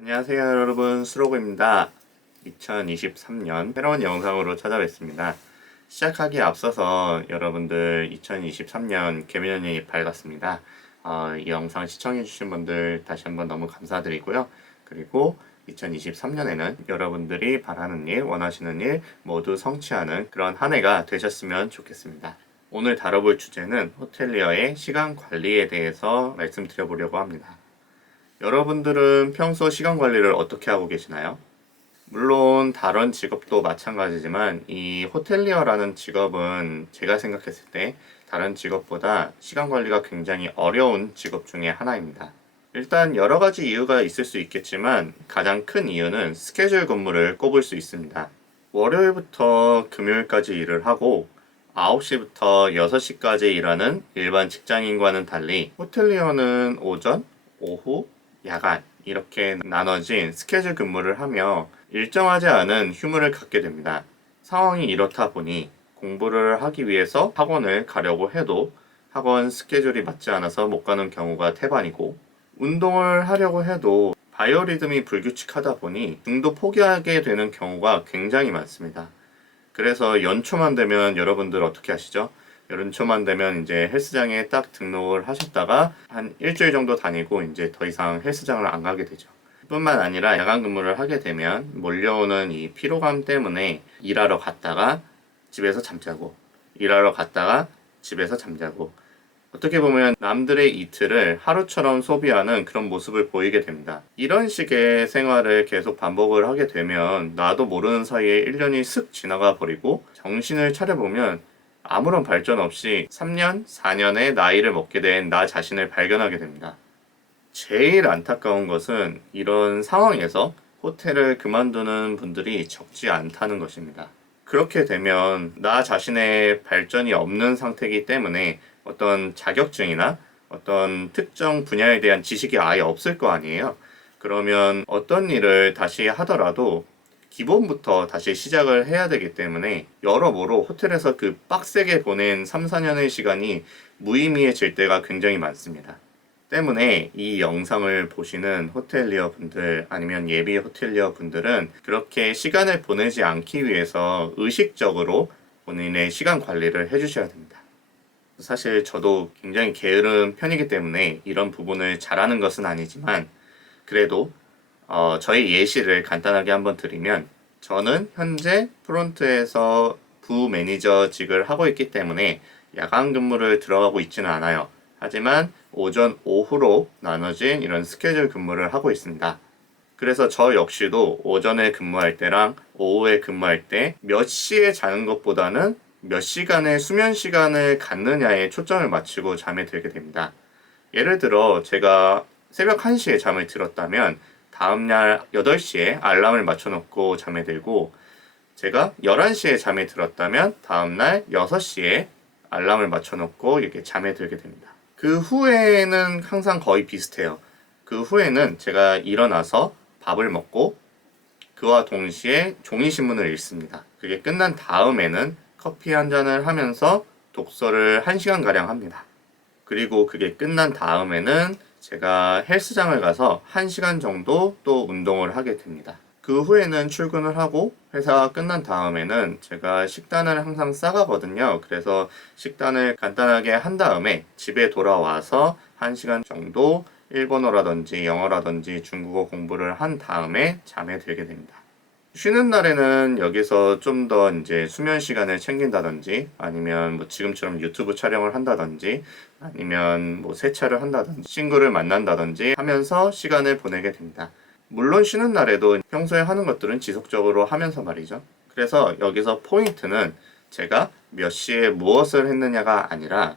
안녕하세요 여러분, 수로그입니다. 2023년 새로운 영상으로 찾아뵙습니다. 시작하기에 앞서서 여러분들 2023년 개묘년이 밝았습니다. 이 영상 시청해주신 분들 다시 한번 너무 감사드리고요. 그리고 2023년에는 여러분들이 바라는 일, 원하시는 일 모두 성취하는 그런 한 해가 되셨으면 좋겠습니다. 오늘 다뤄볼 주제는 호텔리어의 시간 관리에 대해서 말씀드려보려고 합니다. 여러분들은 평소 시간 관리를 어떻게 하고 계시나요? 물론 다른 직업도 마찬가지지만 이 호텔리어라는 직업은 제가 생각했을 때 다른 직업보다 시간 관리가 굉장히 어려운 직업 중에 하나입니다. 일단 여러 가지 이유가 있을 수 있겠지만 가장 큰 이유는 스케줄 근무를 꼽을 수 있습니다. 월요일부터 금요일까지 일을 하고 9시부터 6시까지 일하는 일반 직장인과는 달리 호텔리어는 오전, 오후, 야간 이렇게 나눠진 스케줄 근무를 하며 일정하지 않은 휴무를 갖게 됩니다. 상황이 이렇다 보니 공부를 하기 위해서 학원을 가려고 해도 학원 스케줄이 맞지 않아서 못 가는 경우가 태반이고, 운동을 하려고 해도 바이오리듬이 불규칙하다 보니 중도 포기하게 되는 경우가 굉장히 많습니다. 그래서 연초만 되면 여러분들 어떻게 하시죠? 연초만 되면 이제 헬스장에 딱 등록을 하셨다가 한 일주일 정도 다니고 이제 더 이상 헬스장을 안 가게 되죠. 뿐만 아니라 야간 근무를 하게 되면 몰려오는 이 피로감 때문에 일하러 갔다가 집에서 잠자고, 일하러 갔다가 집에서 잠자고, 어떻게 보면 남들의 이틀을 하루처럼 소비하는 그런 모습을 보이게 됩니다. 이런 식의 생활을 계속 반복을 하게 되면 나도 모르는 사이에 1년이 슥 지나가 버리고 정신을 차려보면 아무런 발전 없이 3년, 4년의 나이를 먹게 된 나 자신을 발견하게 됩니다. 제일 안타까운 것은 이런 상황에서 호텔을 그만두는 분들이 적지 않다는 것입니다. 그렇게 되면 나 자신의 발전이 없는 상태이기 때문에 어떤 자격증이나 어떤 특정 분야에 대한 지식이 아예 없을 거 아니에요. 그러면 어떤 일을 다시 하더라도 기본부터 다시 시작을 해야 되기 때문에 여러모로 호텔에서 그 빡세게 보낸 3, 4년의 시간이 무의미해질 때가 굉장히 많습니다. 때문에 이 영상을 보시는 호텔리어 분들 아니면 예비 호텔리어 분들은 그렇게 시간을 보내지 않기 위해서 의식적으로 본인의 시간 관리를 해주셔야 됩니다. 사실 저도 굉장히 게으른 편이기 때문에 이런 부분을 잘하는 것은 아니지만, 그래도 저희 예시를 간단하게 한번 드리면, 저는 현재 프론트에서 부 매니저직을 하고 있기 때문에 야간 근무를 들어가고 있지는 않아요. 하지만 오전, 오후로 나눠진 이런 스케줄 근무를 하고 있습니다. 그래서 저 역시도 오전에 근무할 때랑 오후에 근무할 때 몇 시에 자는 것보다는 몇 시간의 수면 시간을 갖느냐에 초점을 맞추고 잠에 들게 됩니다. 예를 들어 제가 새벽 1시에 잠을 들었다면 다음날 8시에 알람을 맞춰놓고 잠에 들고, 제가 11시에 잠에 들었다면 다음날 6시에 알람을 맞춰놓고 이렇게 잠에 들게 됩니다. 그 후에는 항상 거의 비슷해요. 그 후에는 제가 일어나서 밥을 먹고 그와 동시에 종이신문을 읽습니다. 그게 끝난 다음에는 커피 한 잔을 하면서 독서를 1시간가량 합니다. 그리고 그게 끝난 다음에는 제가 헬스장을 가서 1시간 정도 또 운동을 하게 됩니다. 그 후에는 출근을 하고 회사가 끝난 다음에는 제가 식단을 항상 싸가거든요. 그래서 식단을 간단하게 한 다음에 집에 돌아와서 1시간 정도 일본어라든지 영어라든지 중국어 공부를 한 다음에 잠에 들게 됩니다. 쉬는 날에는 여기서 좀 더 이제 수면 시간을 챙긴다든지, 아니면 뭐 지금처럼 유튜브 촬영을 한다든지, 아니면 뭐 세차를 한다든지, 친구를 만난다든지 하면서 시간을 보내게 됩니다. 물론 쉬는 날에도 평소에 하는 것들은 지속적으로 하면서 말이죠. 그래서 여기서 포인트는 제가 몇 시에 무엇을 했느냐가 아니라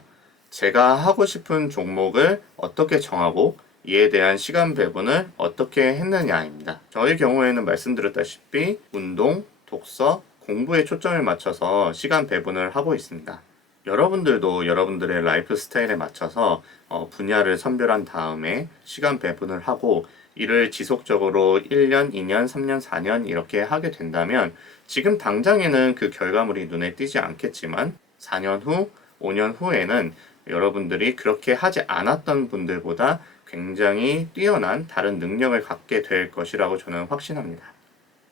제가 하고 싶은 종목을 어떻게 정하고 이에 대한 시간 배분을 어떻게 했느냐입니다. 저의 경우에는 말씀드렸다시피 운동, 독서, 공부에 초점을 맞춰서 시간 배분을 하고 있습니다. 여러분들도 여러분들의 라이프 스타일에 맞춰서 분야를 선별한 다음에 시간 배분을 하고 이를 지속적으로 1년, 2년, 3년, 4년 이렇게 하게 된다면 지금 당장에는 그 결과물이 눈에 띄지 않겠지만 4년 후, 5년 후에는 여러분들이 그렇게 하지 않았던 분들보다 굉장히 뛰어난 다른 능력을 갖게 될 것이라고 저는 확신합니다.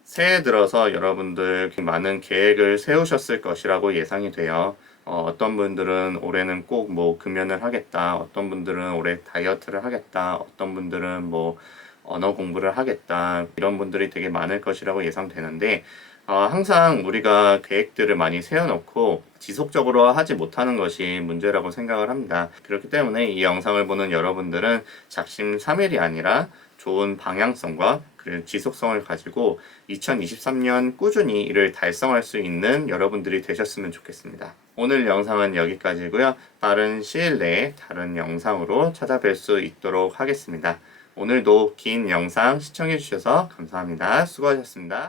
새해 들어서 여러분들 많은 계획을 세우셨을 것이라고 예상이 돼요. 어떤 분들은 올해는 꼭 뭐 금연을 하겠다. 어떤 분들은 올해 다이어트를 하겠다. 어떤 분들은 뭐 언어 공부를 하겠다. 이런 분들이 되게 많을 것이라고 예상되는데 항상 우리가 계획들을 많이 세워놓고 지속적으로 하지 못하는 것이 문제라고 생각을 합니다. 그렇기 때문에 이 영상을 보는 여러분들은 작심삼일이 아니라 좋은 방향성과 그리고 지속성을 가지고 2023년 꾸준히 이를 달성할 수 있는 여러분들이 되셨으면 좋겠습니다. 오늘 영상은 여기까지고요. 빠른 시일 내에 다른 영상으로 찾아뵐 수 있도록 하겠습니다. 오늘도 긴 영상 시청해주셔서 감사합니다. 수고하셨습니다.